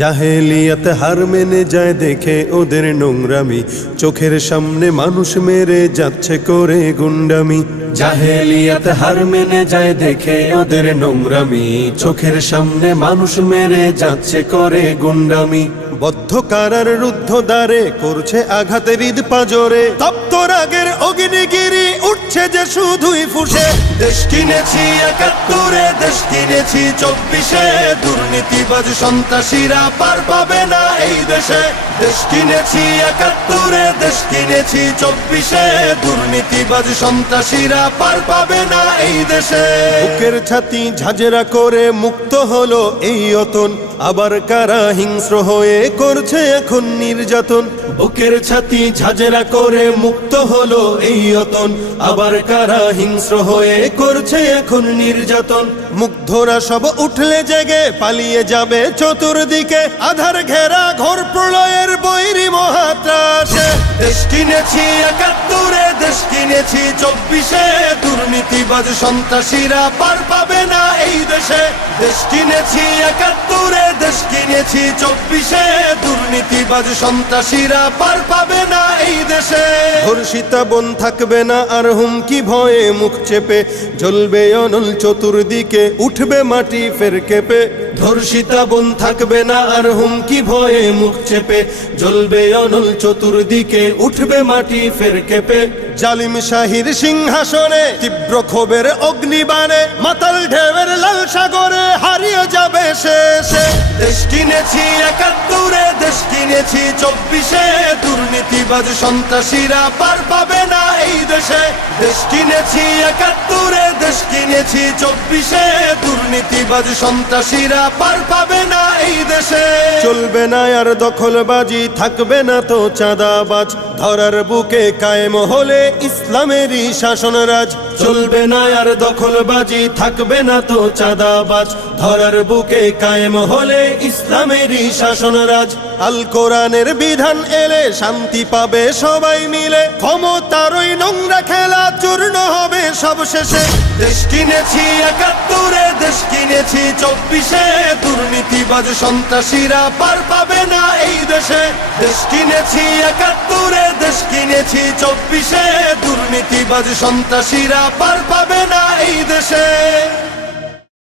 জাহেলিয়াত হার মেনে যায় দেখে ওদের নোংরামি চোখের সামনে মানুষ মেরে যাচ্ছে করে গুন্ডামি জাহেলিয়াত হার মেনে যায় দেখে ওদের নোংরামি চোখের সামনে মানুষ মেরে যাচ্ছে করে গুন্ডামি বদ্ধ কারার রুদ্ধ দ্বারে করছে আঘাতে হৃদ পাজরে দপ্তর আগের অগ্নিগিরি উঠছে যে শুধুই ফুসে দেশ কিনেছি একাত্তরে দেশ কিনেছি চব্বিশে দুর্নীতিবাজ সন্ত্রাসীরা পার পাবে না এই দেশে দেশ কিনেছি একাত্তরে দেশ কিনেছি চব্বিশে দুর্নীতিবাজ সন্ত্রাসীরা পার পাবে না এই দেশে বুকের ছাতি ঝাঁঝেরা করে মুক্ত হলো এই অতন আবার কারা হিংস্র হয়ে করছে এখন নির্যাতন বুকের ছাতি ঝাঁঝেরা করে মুক্ত হলো এই অতন আবার কারা হিংস্র হয়ে করছে এখন নির্যাতন মুগ্ধরা সব উঠলে জেগে পালিয়ে যাবে চতুর্দিকে আধার ঘেরা ঘর প্রলয়ে দেশ কিনেছি একাত্তরে দেশ কিনেছি চব্বিশে দুর্নীতিবাদ সন্ত্রাসীরা পার পাবে না এই দেশে দেশ কিনেছি একাত্তরে দেশ কিনেছি চব্বিশে দুর্নীতিবাজ সন্ত্রাসীরা পার পাবে না এই দেশে ধর্ষিতা বোন থাকবে না আর হুমকি ভয়ে মুখ চেপে জ্বলবে অনল চতুর্দিকে উঠবে মাটি ফের কেঁপে ধর্ষিতা বোন থাকবে না আর হুমকি ভয়ে মুখ চেপে জ্বলবে অনল চতুর্দিকে উঠবে মাটি ফের কেঁপে জালিম শাহির সিংহাসনে তীব্র ক্ষোভের অগ্নিবাণে মাতাল ঢেউ কিনেছি একাত্তরে দেশ কিনেছি চব্বিশে দুর্নীতিবাজ সন্ত্রাসীরা পার পাবে না দেশ কিনেছি একাত্তরে দেশ কিনেছি চব্বিশে দুর্নীতিবাজ সন্ত্রাসীরা পার পাবে না এই দেশে চলবে না আর দখলবাজি থাকবে না তো চাঁদাবাজ ধরার বুকে কায়েম হলে ইসলামেরই শাসনরাজ চলবে না আর দখলবাজি থাকবে না তো চাঁদাবাজ ধরার বুকে কায়েম হলে ইসলামেরই শাসনরাজ আল কোরআনের বিধান এলে শান্তি পাবে সবাই মিলে ক্ষমতারই নোংরা খেলা চূর্ণ হবে সবশেষে দেশ কিনেছি একাত্তরে দেশ কিনেছি চব্বিশে দুর্নীতিবাজ সন্ত্রাসীরা পার পাবে না এই দেশে দেশ কিনেছি একাত্তরে দেশ কিনেছি চব্বিশে দুর্নীতিবাজ সন্ত্রাসীরা পার পাবে না এই দেশে